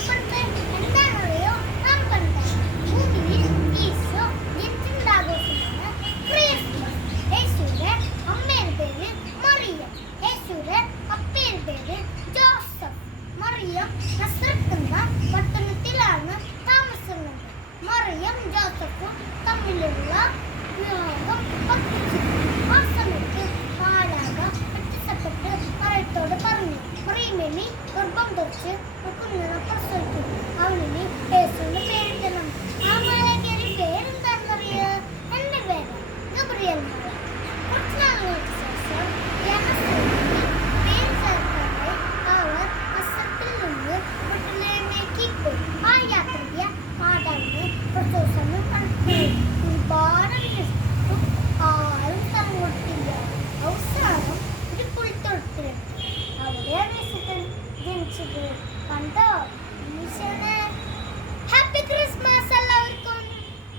ഇവിടുത്തെ എന്താണെന്നറിയോ? നാം കണ്ട ഭൂമിയിൽ ഈശോ ജനിച്ചിട്ടുള്ള ആഘോഷമാണ് ക്രിസ്മസ്. യേശുവിന്റെ അമ്മയുടെ പേര് മറിയം, യേശുവിന്റെ അപ്പയുടെ പേര് ജോസഫ്. മറിയം നസ്രത്ത് എന്ന പട്ടണത്തിലാണ് താമസിക്കുന്നത്. മറിയം ജോസഫും തമ്മിലുള്ള വിവാഹം ഉറപ്പിച്ചു. ആ സമയത്ത് മാലാഖ പ്രത്യക്ഷപ്പെട്ട് മറിയത്തോട് പറഞ്ഞു, മറിയമേ, നീ ഗർഭം ധരിച്ച് കുഞ്ഞിനെ പ്രസവിക്കും, അവന് യേശുവിന് പേരിടണം. ആ